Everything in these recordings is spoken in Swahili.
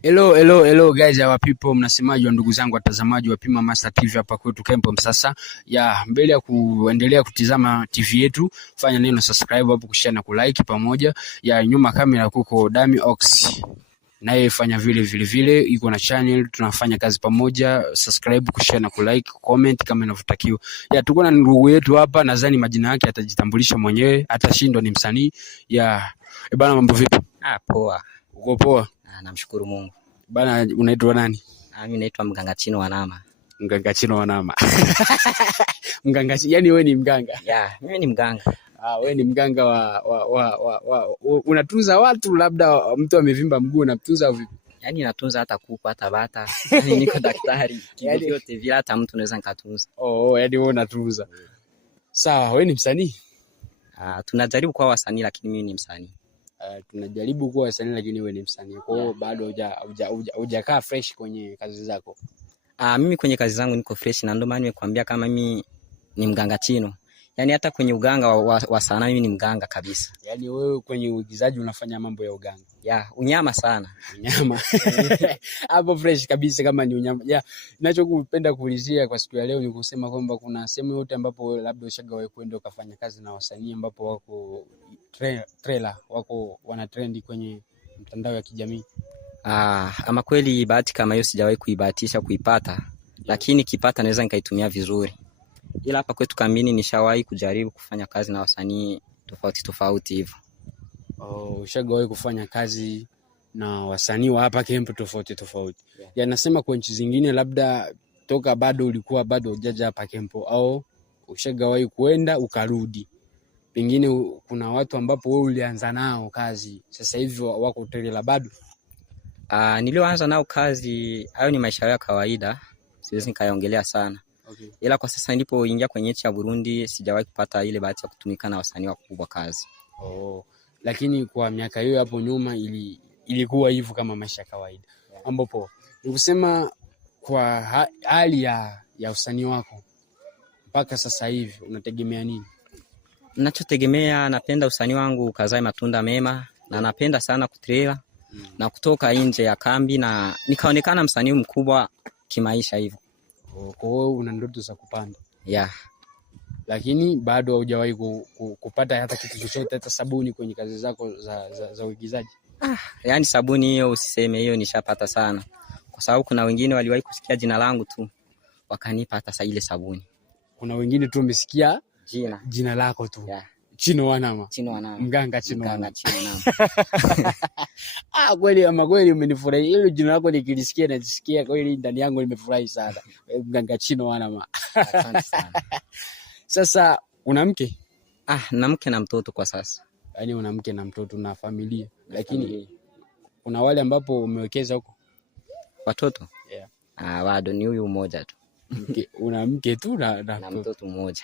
Hello guys, our people, mnasemaji wa ndugu zangu watazamaji wa Pima Master TV hapa kwetu Kempo Msasa. Mbele ya kuendelea kutizama TV yetu, fanya neno subscribe hapo, kushare na kulike pamoja. Nyuma kamera kuko Dami Ox. Naye fanya vile iko na channel, tunafanya kazi pamoja. Subscribe, kushare na kulike, comment kama inavyotakiwa. Tuko na ndugu yetu hapa, nadhani majina yake atajitambulisha mwenyewe, atashindwa ni msanii. Bana, mambo vipi? Poa. Uko poa? Namshukuru Mungu. Bana, unaitwa nani? Mimi naitwa Mganga Chino Wanama. Mganga Chino Wanama. Mganga, yani wewe ni mganga? Mimi ni mganga. Wewe ni mganga unatunza watu, labda mtu amevimba mguu unatunza vipi? Yani natunza hata kuku, hata bata. Yani niko daktari. Kitu vyote vile, hata mtu anaweza nikatunza. Yani wewe unatunza. Sawa, wewe ni msanii? Tunajaribu kuwa wasanii, lakini mimi ni msanii. Tunajaribu kuwa wasanii, lakini wewe ni msanii. Kwa hiyo bado hujakaa fresh kwenye kazi zako? Mimi kwenye kazi zangu niko fresh, na ndio maana nimekuambia kama mimi ni Mganga Chino. Yani hata kwenye uganga wa sanaa mimi ni mganga kabisa. Yani wewe kwenye uigizaji unafanya mambo ya uganga? Unyama sana. Unyama. Hapo fresh kabisa kama ni unyama. Ninachokupenda kuulizia kwa siku ya leo ni kusema kwamba kuna sehemu yote ambapo labda ushagawahi kwenda ukafanya kazi na wasanii ambapo wako trailer, wako wana trend kwenye mtandao ya kijamii? Ama kweli bahati kama hiyo sijawahi kuibahatisha kuipata, lakini kipata naweza nikaitumia vizuri. Ila hapa kwetu kambini nishawahi kujaribu kufanya kazi na wasanii tofauti hivyo. Ushagawahi kufanya kazi na wasanii wa hapa Kempo tofauti? Nasema kwa nchi zingine, labda toka bado ulikuwa bado hujaja hapa Kempo, au ushagawahi kuenda ukarudi? Pengine kuna watu ambapo wewe ulianza nao kazi sasa hivi wako trailer bado? Nilioanza nao kazi hayo ni maisha ya kawaida, siwezi nikaiongelea sana. Okay. Ila kwa sasa nilipoingia kwenye nchi ya Burundi sijawahi kupata ile bahati ya kutumika na wasanii wakubwa kazi. Lakini kwa miaka hiyo hapo nyuma ilikuwa hivyo kama maisha ya kawaida. Ambapo nikusema kwa hali ya usanii wako mpaka sasa hivi unategemea nini? Ninachotegemea, napenda usanii wangu ukazae matunda mema, na napenda sana kutrailer na kutoka nje ya kambi na nikaonekana msanii mkubwa kimaisha hivyo. Kwa hiyo una ndoto za kupanda? Lakini bado haujawahi kupata hata kitu chochote, hata sabuni kwenye kazi zako za uigizaji? Yani sabuni hiyo usiseme, hiyo nishapata sana. Kwa sababu kuna wengine waliwahi kusikia jina langu tu wakanipa hata ile sabuni. Kuna wengine tu wamesikia jina lako tu? Chino Wanama. Mganga Chino Wanama. Kweli umenifurahi. Hilo jina lako nikilisikia najisikia kweli ndani yangu nimefurahi sana. Mganga Chino Wanama. Asante sana. Sasa una mke? Na mke na mtoto kwa sasa. Yani una mke na mtoto na familia. Lakini kuna wale ambapo umewekeza huko watoto? Bado ni huyu mmoja tu. Una mke tu na mtoto mmoja.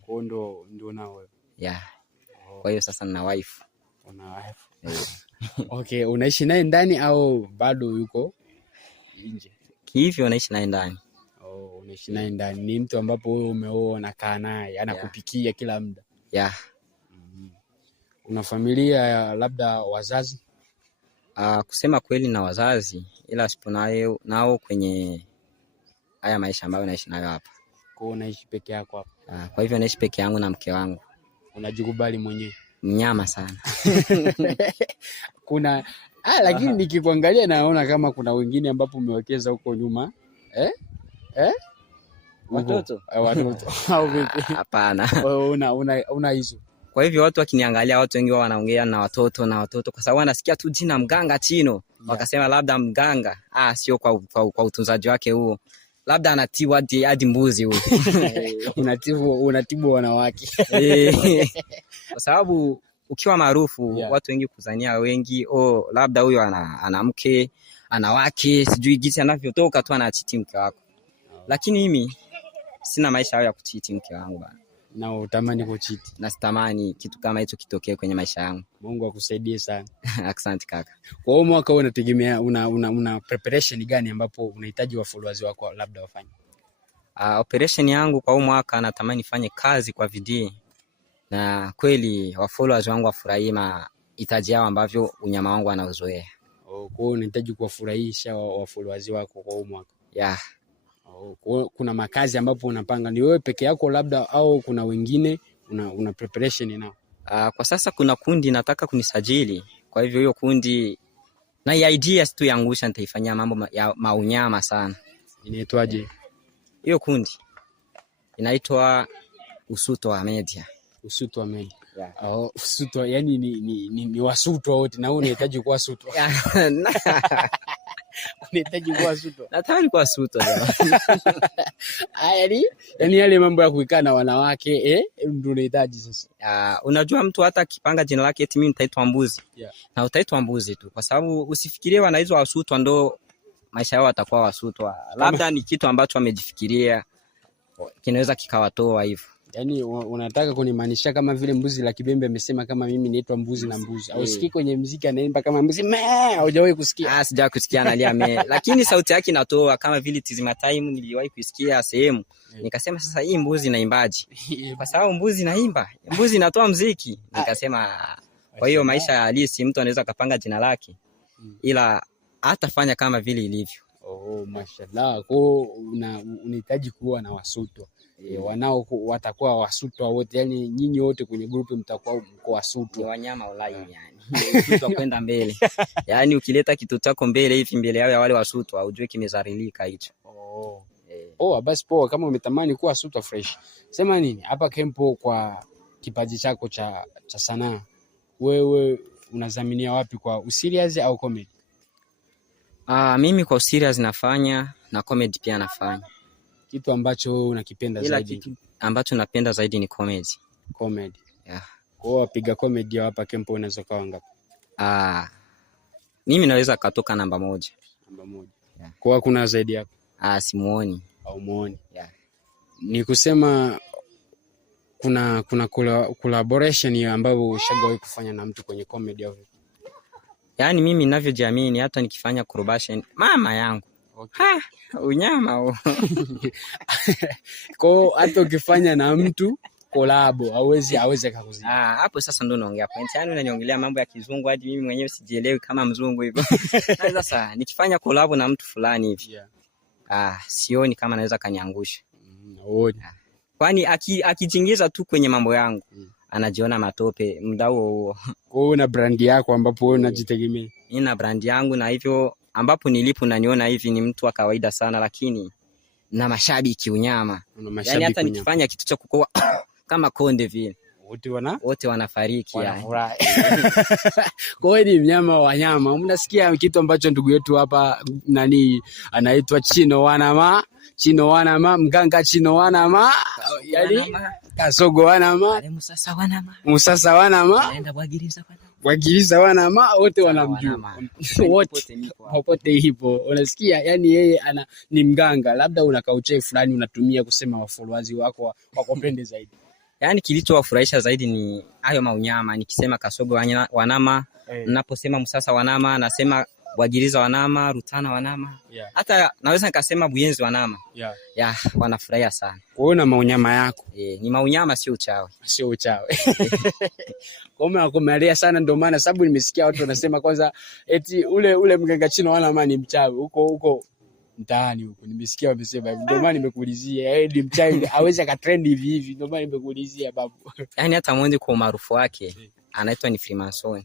Kwa ndio nao wewe? Kwa hiyo sasa nina wife. Una wife? Okay, unaishi naye ndani au bado yuko nje? Hivyo unaishi naye ndani. Unaishi naye ndani. Ni mtu ambapo wewe umeoa, unakaa naye, anakupikia kila muda? Una familia, labda wazazi? Kusema kweli na wazazi, ila sipo nao kwenye haya maisha ambayo naishi nayo hapa. Kwa hiyo unaishi peke yako hapa? Kwa hivyo naishi peke yangu na mke wangu. Unajikubali mwenyewe? Mnyama sana. Lakini nikikuangalia naona kama kuna wengine ambapo umewekeza huko nyuma. Watoto? Au vipi? Hapana. Una hizo? Kwa hivyo watu wakiniangalia, watu wengi wao wanaongea na watoto kwa sababu wanasikia tu jina Mganga Chino. Wakasema labda mganga, sio kwa utunzaji wake huo. Labda anatibu hadi mbuzi huo. Unatibu wanawake. Kwa sababu ukiwa maarufu, watu wengi kuzania wengi, labda huyo ana mke, ana wake, sijui gisi anavyotoka tu anachiti mke wako. Lakini mimi sina maisha hayo ya kuchiti mke wangu bana. Na utamani kuchiti? Na sitamani kitu kama hicho kitokee kwenye maisha yangu. Mungu akusaidie sana. Asante kaka. Kwa hiyo mwaka huu unategemea una preparation gani ambapo unahitaji wa followers wako labda wafanye? Operation yangu kwa huu mwaka natamani nifanye kazi kwa bidii, na kweli wa followers wangu wafurahie mahitaji yao ambavyo unyama wangu anauzoea. Kwa hiyo unahitaji kuwafurahisha wafollowers wako kwa mwaka. Yeah. Kuna makazi ambapo unapanga ni wewe peke yako labda au kuna wengine una preparation nao? Kwa sasa kuna kundi nataka kunisajili. Kwa hivyo hiyo kundi na ideas tu yangusha nitaifanyia mambo ya maunyama sana. Inaitwaje? Hiyo kundi inaitwa Usuto wa Media. Usuto wa Media. Yeah. Usuto yani ni wasutwa wote na wewe unahitaji kuwa sutwa. Unahitaji kuwa sutwa. Nataka kuwa sutwa. Yani yale mambo ya kuikaa na wanawake ndio unahitaji sasa. Unajua mtu hata akipanga jina lake eti mimi nitaitwa Mbuzi. Yeah. Na utaitwa Mbuzi tu kwa sababu usifikirie wana hizo wasutwa ndo maisha yao watakuwa wasutwa. Labda ni kitu ambacho wamejifikiria kinaweza kikawatoa hivyo. Yani unataka kunimaanisha kama vile Mbuzi la Kibembe amesema kama mimi naitwa Mbuzi na Mbuzi. Au sikii kwenye muziki anaimba kama Mbuzi hujawahi kusikia? Sijawahi kusikia analia lakini sauti yake inatoa kama vile Tizima Time niliwahi kusikia sehemu. Nikasema sasa hii Mbuzi naimbaje? Kwa sababu Mbuzi naimba, Mbuzi inatoa muziki. Nikasema kwa hiyo maisha halisi mtu anaweza kapanga jina lake ila hatafanya kama vile ilivyo. Mashallah. Kwa unahitaji kuwa na wasutwa. Wanao watakuwa wasutwa wote, yani nyinyi wote kwenye grupu mtakuwa mko wasutwa. Wanyama online yani. Tutakwenda mbele. Yani ukileta kitu chako mbele hivi mbele yao ya wale wasutwa ujue kimezarilika hicho. Basi poa, kama umetamani kuwa sutwa fresh. Sema nini? Hapa Kempo kwa kipaji chako cha sanaa. Wewe unazaminia wapi, kwa userious au comedy? Mimi kwa userious nafanya na comedy pia nafanya. Kitu ambacho unakipenda zaidi? Kitu ambacho napenda zaidi ni comedy. Comedy. Yeah. Kwa wapiga comedy hapa Kempo unaweza kawa ngapi? Mimi naweza katoka namba 1. Namba 1. Yeah. Kwa kuna zaidi hapo? Simuoni. Au muoni? Yeah. Ni kusema kuna collaboration ambayo ushawahi kufanya na mtu kwenye comedy au? Yaani mimi ninavyojiamini hata nikifanya collaboration mama yangu. Okay. Unyama. Kwa hata ukifanya na mtu collab hawezi akakuzidi. Hapo sasa ndo naongea point. Yaani unaniongelea mambo ya kizungu hadi mimi mwenyewe sijielewi kama mzungu hivyo. Sasa nikifanya collab na mtu fulani hivi. Yeah. Sioni kama naweza kaniangusha. Kwani akijingiza tu kwenye mambo yangu anajiona matope muda huo. Kwa hiyo una brand yako ambapo wewe unajitegemea. Nina brand yangu na hivyo ambapo nilipo naniona hivi ni mtu wa kawaida sana lakini na mashabiki unyama. Yaani hata nikifanya kitu cha kukoa kama Konde vile wote wanafariki yani. Kwa hiyo ni mnyama wa wanyama. Mnasikia kitu ambacho ndugu yetu hapa anaitwa Chino Wanama, mganga Chino Wanama, yani Kasogo Wanama, Musasa Wanama, anaenda Bwagiriza Wanama, wote wanamjua. Wote popote ipo. Unasikia yani yeye ni mganga. Labda una kauche fulani unatumia kusema wafollowers wako wakopende zaidi. Yaani kilichowafurahisha zaidi ni hayo maunyama. Nikisema Kasogo Wanama, ninaposema Musasa Wanama, nasema Bwagiriza Wanama, Rutana Wanama. Yeah. Hata naweza nikasema Buyenzi Wanama. Yeah, wanafurahia sana. Kuona maunyama yako. Ni maunyama sio uchawi. Sio uchawi. Kama kumealia sana ndio maana sababu nimesikia watu wanasema kwanza eti ule mganga Chino Wanama ni mchawi. Huko mtaani huko nimesikia wamesema hivyo. Ndio maana nimekuulizia ni mchawi hawezi akatrend hivi. Ndio maana nimekuulizia babu. Yaani hata mwenye kwa maarufu wake anaitwa ni Freemason.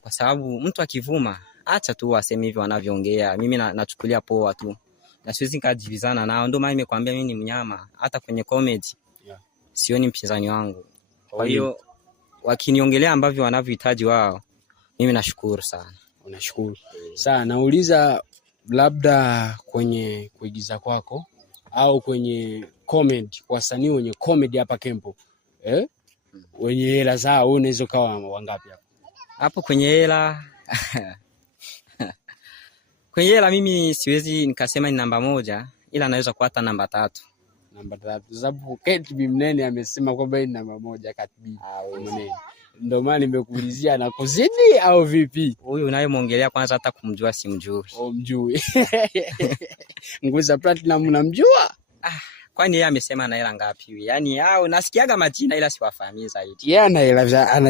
Kwa sababu mtu akivuma acha tu aseme hivyo wanavyoongea. Mimi nachukulia poa tu. Na siwezi nikajivizana nao. Ndio maana nimekwambia mimi ni mnyama hata kwenye comedy. Yeah. Sioni mpinzani wangu. Kwa hiyo wakiniongelea ambavyo wanavyohitaji wao mimi nashukuru sana. Unashukuru. Sasa nauliza labda kwenye kuigiza kwako au kwenye comedy, wasanii wenye comedy hapa Kempo. Wenye hela zao unaweza kawa wangapi hapo? Hapo kwenye hela kwenye hela mimi siwezi nikasema ni namba 1 ila naweza kuwa hata namba 3. Namba 3 sababu Kate Mnene amesema kwamba ni namba 1 Kate Mnene. Ndio maana nimekuulizia na kuzidi au vipi? Huyu unayemwongelea kwanza hata kumjua simjui. Mjui. Nguza Platinum unamjua? Kwani yeye amesema ana hela ngapi? Yaani hao nasikiaga majina ila siwafahamii zaidi. Yeye ana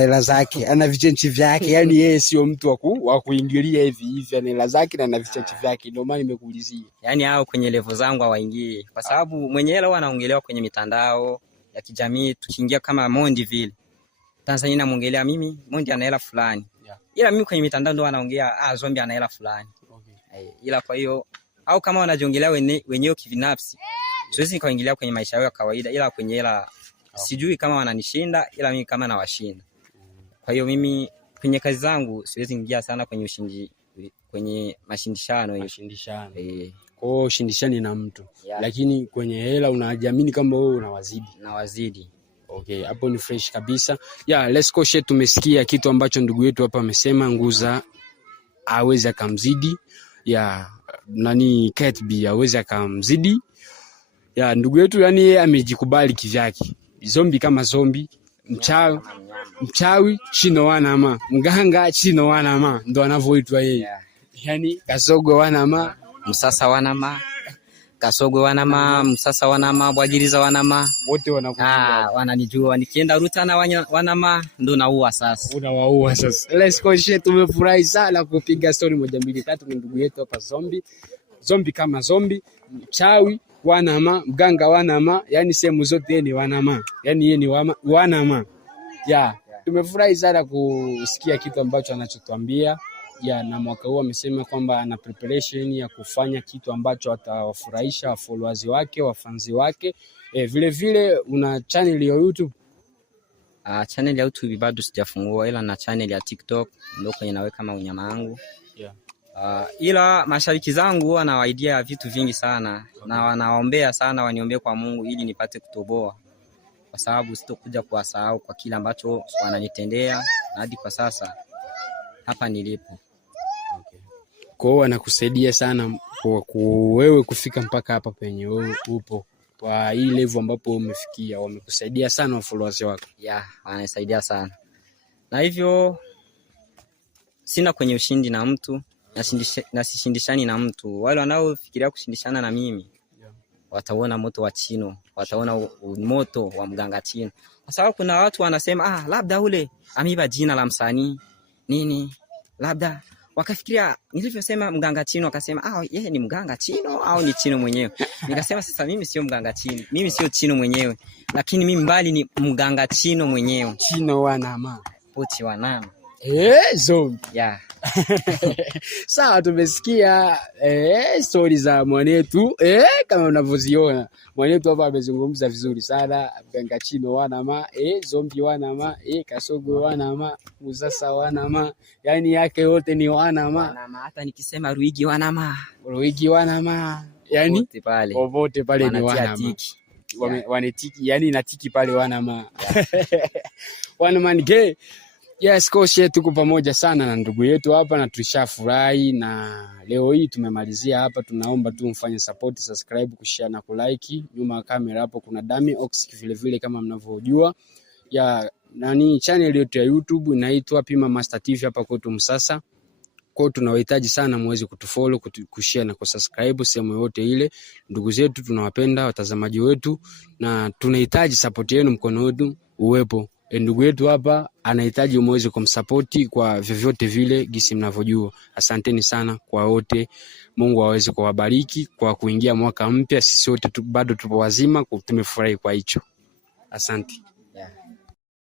hela zake, ana vichenchi vyake. Yaani yeye sio mtu wa kuingilia hivi, ana hela zake na ana vichenchi vyake. Ndio maana nimekuulizia. Yaani hao kwenye level zangu hawaingii. Kwa sababu mwenye hela huwa anaongelewa kwenye mitandao ya kijamii, tukiingia kama Mondi vile. Tanzania namuongelea mimi, Mondi ana hela fulani. Ila mimi kwenye mitandao ndo anaongea Zombi ana hela fulani. Ila kwa hiyo au kama wanajiongelea wenyewe kivinafsi, siwezi nikaingilia kwenye maisha yao ya kawaida, ila kwenye hela sijui kama wananishinda, ila mimi kama nawashinda. Kwa hiyo mimi kwenye kazi zangu siwezi ingia sana kwenye kwenye mashindishano hiyo. Kwa hiyo ushindishani na mtu. Lakini kwenye hela unajiamini kama wewe unawazidi. Nawazidi. Okay, hapo ni fresh kabisa. Let's go share. Tumesikia kitu ambacho ndugu yetu hapa amesema Nguza hawezi akamzidi. Ketbi hawezi akamzidi. Ndugu yetu yani yeye amejikubali kivyake. Zombi kama zombi, mchawi chino wanama, mganga chino wanama, ndo anavyoitwa yeye. Yani Kasogwe wanama, Msasa wanama, Kasogwe wanama, Msasa wanama, Bwagiriza wanama, wote wanakujua. Wananijua. Nikienda Rutana wanama ndo naua sasa. Unawaua sasa. Let's go share. Tumefurahi sana kupiga story 1 2 3 na ndugu yetu hapa zombi kama zombi, mchawi wanama, mganga wanama, yani sehemu zote yeye ni wanama. Yani yeye ni wanama. Tumefurahi sana kusikia kitu ambacho anachotuambia. Na mwaka huu amesema kwamba ana preparation ya kufanya kitu ambacho atawafurahisha followers wake, wafanzi wake. Vile vile una channel ya YouTube? Channel ya YouTube bado sijafungua, ila na channel ya TikTok ndio kwenye naweka maunyama yangu. Ila mashabiki zangu wana idea ya vitu vingi sana, na wanaombea sana waniombee kwa Mungu ili nipate kutoboa, kwa sababu sitokuja kuwasahau kwa kila ambacho wananitendea hadi kwa sasa hapa nilipo. Kwa hiyo anakusaidia sana kwa wewe kufika mpaka hapa penye wewe upo, kwa hii level ambapo umefikia. Wamekusaidia sana followers wako? Wanasaidia sana. Na hivyo sina kwenye ushindi na mtu, na sishindishani na mtu. Wale wanaofikiria kushindishana na mimi wataona moto wa Chino, wataona moto wa mganga Chino. Kwa sababu kuna watu wanasema labda ule ameiba jina la msanii nini, labda wakafikiria nilivyosema mganga Chino, wakasema yeye ni mganga Chino au ni Chino mwenyewe. Nikasema sasa mimi sio mganga Chino, mimi sio Chino mwenyewe, lakini mimi mbali ni mganga Chino mwenyewe. Chino wanama, Poti wanama. Zombi. Sawa, tumesikia stories za mwanetu kama unavyoziona. Mwanetu hapa amezungumza vizuri sana. Mganga Chino wanama, Zombi wanama, Kasogwe wanama, Msasa wanama, yani yake yote ni wanama. Hata nikisema Ruigi wanama, yani popote pale ni wanama. Wanetiki, yani natiki pale wanama. Wanama ni gay. Coach, tuko pamoja sana na ndugu yetu hapa na tulishafurahi, na leo hii tumemalizia hapa. Tunaomba tu mfanye support, subscribe, kushare na kulike. Nyuma ya kamera hapo kuna Dami Ox vile vile kama mnavyojua. Channel yetu ya YouTube inaitwa Pima Master TV hapa kwetu Msasa. Kwa tunawahitaji sana muweze kutufollow, kushare na kusubscribe sehemu yote ile. Ndugu zetu tunawapenda, watazamaji wetu, na tunahitaji support yenu, mkono wetu uwepo. Ndugu yetu hapa anahitaji muweze kumsupport kwa vyovyote vile gisi mnavyojua. Asanteni sana kwa wote. Mungu aweze kuwabariki kwa kuingia mwaka mpya. Sisi wote bado tupo wazima, tumefurahi kwa hicho. Asante.